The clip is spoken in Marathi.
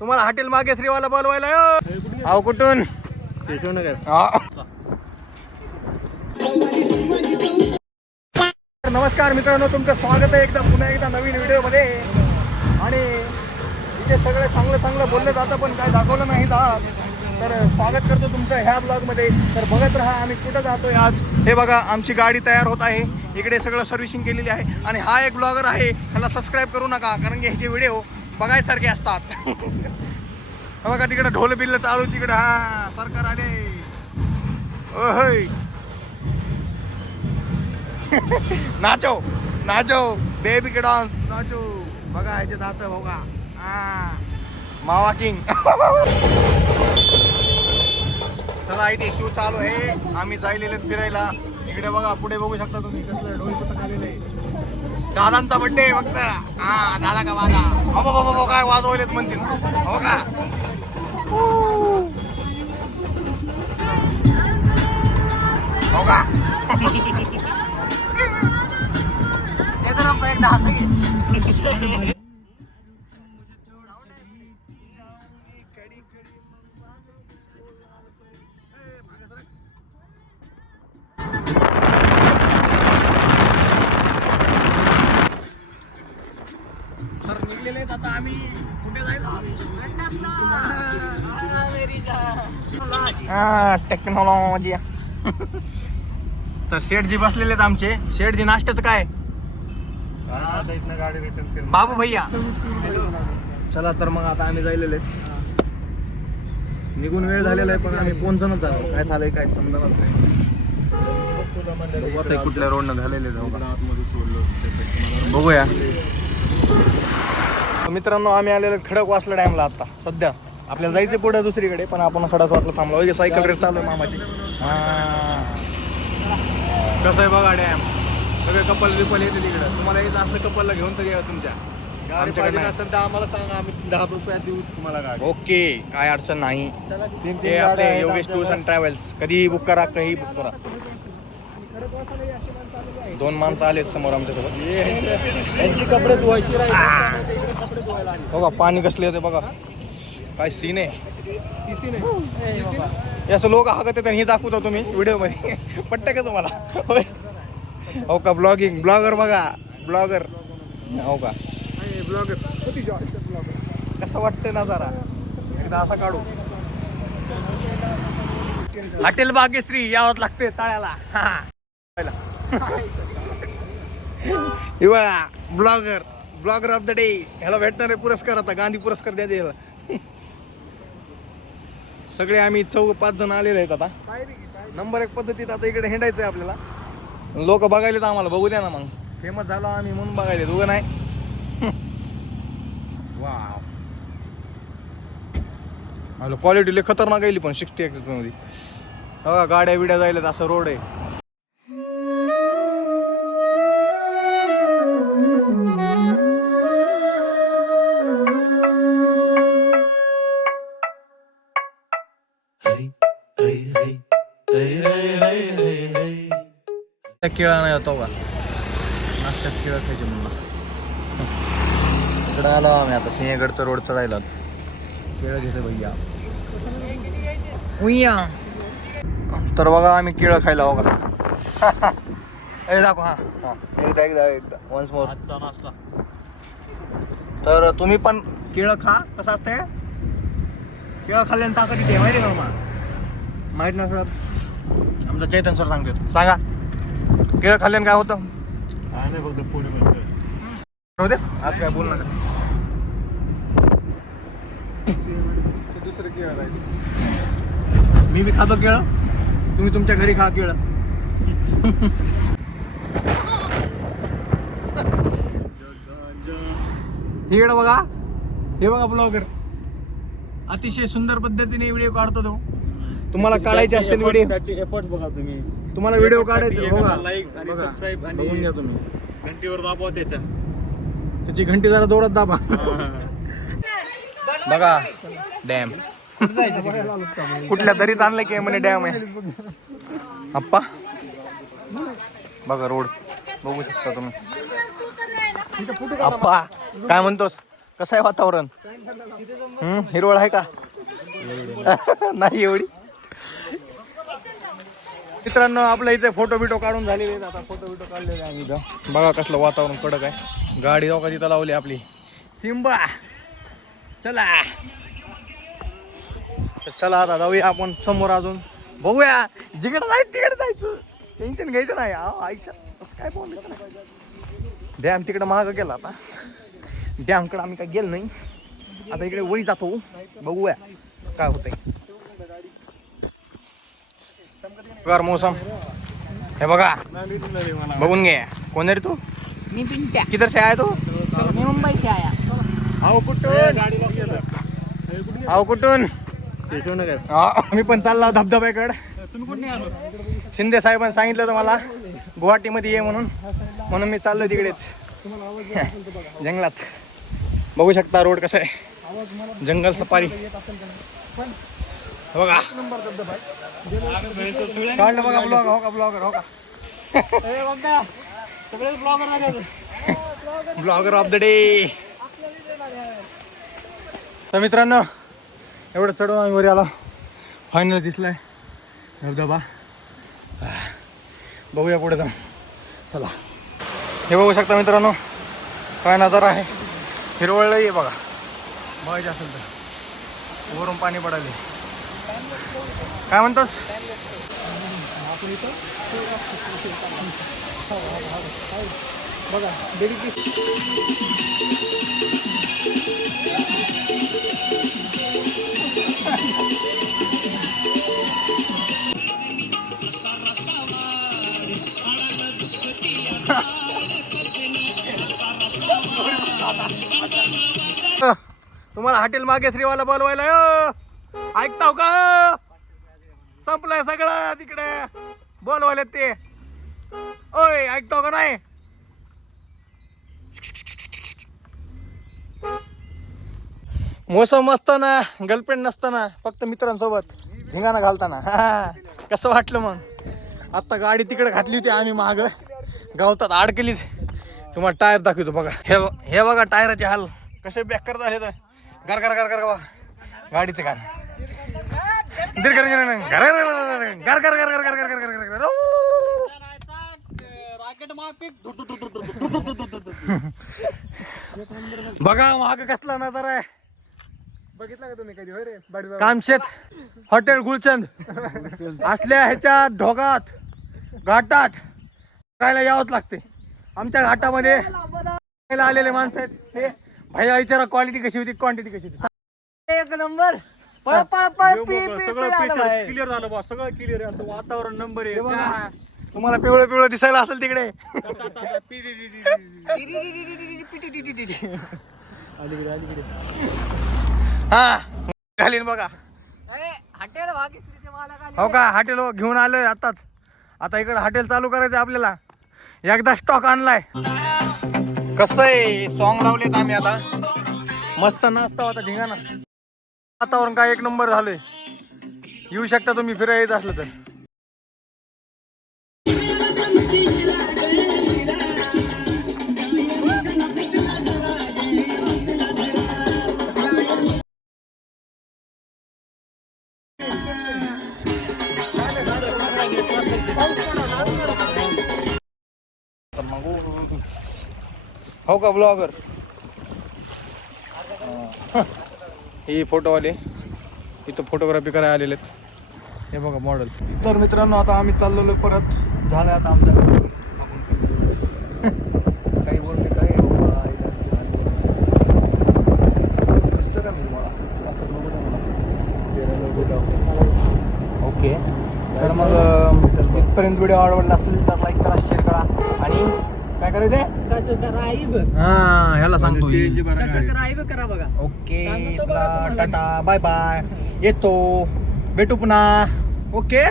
तुम्हाला हॉटेल मागे श्रीवाला बोलवायला अहो कुठून नमस्कार मित्रांनो, तुमचं स्वागत आहे पुन्हा एकदा नवीन व्हिडिओ मध्ये. आणि इथे सगळं चांगलं बोललं जातं पण काय दाखवलं नाही जात. तर स्वागत करतो तुमचं ह्या ब्लॉग मध्ये. तर बघत राहा आम्ही कुठं जातोय आज. हे बघा आमची गाडी तयार होत आहे. इकडे सगळं सर्व्हिसिंग केलेली आहे. आणि हा एक ब्लॉगर आहे, ह्याला सबस्क्राईब करू नका कारण की ह्याचे व्हिडिओ बघायसारखे असतात. बघा तिकडे ढोल बिल्ल चालू, तिकडे हा सरकार आले. ओय नाचो नाचो बेबी के डान्स नाचो. बघा ह्याचे जात बघा मावा किंग. चला इथे शो चालू आहे. आम्ही जायलेले फिरायला. इकडे बघा पुढे बघू शकता तुम्ही कसलं ढोल पथक आलेलं आहे. दादांचा बड्डे फक्त. हा दादा का वादा बाबा काय वाजवलेत म्हणतील हो का. हो का एकदा हस तर निघलेले आहेत आता आम्ही कुठे जायला. टेक्नॉलॉजी. तर शेठजी बसलेले आहेत आमचे. शेठजी नाश्त्याचं काय गाडी रिटर्न बाबू भैया. चला तर मग आता आम्ही जायलेले. निघून वेळ झालेला आहे पण आम्ही पोहोचणच झालो. काय झालंय काय समजणार नाही. कुठल्या रोडनं झालेले बघूया. मित्रांनो आम्ही आलेलो खडकवासला डॅमला. आता सध्या आपल्याला जायचं पुढे दुसरीकडे पण आपण खडकवासला थांबलो. सायकल रेस चालू आहे मामाची. कसं आहे बघा डॅम. सगळे कपल बिपल येते तिकडे. तुम्हाला येत असलं कपलला घेऊन तरी या तुमच्या गाडी असेल तर आम्हाला सांगा, आम्ही 10 रुपयात देऊ तुम्हाला गाडी. ओके काय अडचण नाही. ते आपले योगेश टूर्स अँड ट्रॅव्हल्स. कधीही बुक करा, काही बुक करा. 2 माणसं आले समोर आमच्यासोबत. यांची कपडे धुवायची बघा. पाणी कसले होते बघा. काय सीन आहे. असं लोक हागत येतात. हे दाखवतो तुम्ही व्हिडिओ मध्ये. पटतं का तुम्हाला होय. हो का ब्लॉगर बघा. ब्लॉगर हो का. ब्लॉगर कसं वाटतंय नजारा एकदा असा काढू. हॉटेल भाग्यश्री यावं लागते तळ्याला. हे बघा ब्लॉगर ऑफ द डे. ह्याला भेटणारे पुरस्कार आता गांधी पुरस्कार द्यायचे ह्याला. सगळे आम्ही 4-5 जण आलेले आहेत. आता नंबर 1 पद्धतीत आता इकडे हिंडायचंय आपल्याला. लोक बघायले तर आम्हाला बघू द्या ना. मग फेमस झालो आम्ही म्हणून बघायले दोघं नाही. वाव क्वालिटी लय खतरनाक गेली पण 60 मध्ये. हो गाड्या बिड्या जायला असं रोड आहे. केळा नाही होतो का नाश्त्यात केळं खायचे म्हणून. इकडं आलो आम्ही आता सिंहगडचा रोड चढायला. केळं घेते भैया उया. तर बघा आम्ही केळं खायला हो का. दाखव. हा एकदा वन्स मोर. नाश्ता. तर तुम्ही पण केळं खा. कसं असतंय केळं खाल्ल्याने ताकद येते माहिती आहे का. माहित नसतं आमचा चैतन सर सांगतो. सांगा केळं खाल्ल्याने काय होतं. नाही फक्त पोळी होते. आज काय बोल नका. दुसरं केळं मी बी खातो केळं. तुम्ही तुमच्या घरी खा केळं. इकडं बघा. हे बघा ब्लॉगर अतिशय सुंदर पद्धतीने व्हिडिओ काढतो तो. तुम्हाला काढायचे असतील व्हिडिओ एफर्ट्स बघा. तुम्हाला व्हिडिओ काढायचे बघा. लाईक आणि सबस्क्राइब आणि बघून घ्या तुम्ही. घंटीवर दाबवा. त्याची घंटी जरा जोरात दाबा. बघा डॅम कुठल्या दरीत आणलं की म्हणे डॅम आहे. अप्पा बघा रोड बघू शकता तुम्ही. अप्पा काय म्हणतोस. कसं आहे वातावरण? हिरवळ आहे का? नाही एवढी. मित्रांनो आपल्या इथे फोटो बिटो काढून झालेले आहेत. आता फोटो बिटो काढलेले आम्ही इथं. बघा कसलं वातावरण कडक आहे. गाडी जाऊ का तिथं लावली आपली सिम्बा. चला चला आता जाऊया आपण समोर अजून बघूया. जिकडे जायचं तिकडे जायचं. टेन्शन घ्यायचं नाही आयुष्यात. असं काय बोलायचं नाही. डॅम तिकडे महाग गेला. आता डॅमकडे आम्ही काय गेलो नाही. आता इकडे वळी जातो. बघूया काय होतंय. गार मौसम हे बघा बघून घे. कोण रे तू? मी पिंट्या. किधर से आया तू? मी मुंबई से आया. आओ कुठून? आओ कुठून? मी पण चाललो धबधब्याकडे. शिंदे साहेबांनी सांगितलं होतं मला गुवाहाटीमध्ये ये म्हणून मी चाललो तिकडेच जंगलात. बघू शकता रोड कसं आहे. जंगल सफारी बघा. काढलं बघा ब्लॉग. हो का ब्लॉगर? हो का ब्लॉगर ऑफ द डे. तर मित्रांनो एवढं चढून आम्ही वर आलो. फायनल दिसलाय धबधबा. बघूया पुढे जाऊन. चला हे बघू शकता मित्रांनो काय नजारा आहे. हिरवळ आहे बघा. बघायचं असेल तर वरून पाणी पडायले. काय म्हणतोस? बघा तुम्हाला हॉटेल मागे श्रीवाला बोलवायला ऐकताव का? संपलंय सगळं तिकडे बोलवायला ते. ओय ऐकताव का नाही? मोसम असताना गर्लफ्रेंड नसताना फक्त मित्रांसोबत धिंगाणा घालताना कसं वाटलं मग? आता गाडी तिकडे घातली होती आम्ही माग गावतात अडकलीच. तुम्हाला टायर दाखवतो बघा. हे बघा टायराचे हाल कसे बेकार झाले तर. गर गर गर गर गाडीचे गाणं बघा महाग कसला नजारा आहे. बघितला का तुम्ही कधी? कामशेत हॉटेल गुलचंद असल्या ह्याच्या ढोगात घाटात खायला यावंच लागते. आमच्या घाटामध्ये आलेले माणसं आहेत हे. भैया विचारा क्वालिटी कशी होती क्वांटिटी कशी होती. एक नंबर. पळ पळ पळ क्लिअर झालं बा. सगळं क्लिअर आहे. वातावरण नंबर आहे. तुम्हाला पिवळं पिवळं दिसायला असेल तिकडे. हा घालीन बघा. हो का हॉटेल घेऊन आलोय आताच. आता इकडे हॉटेल चालू करायचं आपल्याला. एकदा स्टॉक आणलाय. कसं आहे सॉंग लावलेत आम्ही आता. मस्त नाचता होता धिंगाणा. वातावरण काय एक नंबर झालंय. येऊ शकता तुम्ही फिरायचं असलं तर. हो का ब्लॉगर? हे फोटोवाले इथं फोटोग्राफी करायला आलेले आहेत. हे बघा मॉडेल. तर मित्रांनो आता आम्ही चाललेलो परत. झालंय आता आमच्या काही बोलणे काय दिसतं का मी तुम्हाला? ओके तर मग इथपर्यंत व्हिडिओ आवडला असेल तर लाईक करा शेअर करा आणि काय करायचंय? सबस्क्राईब. हा ह्याला सांगतो. सबस्क्राईब करा बघा. Okay tata bye bye. येतो भेटू पुन्हा. ओके.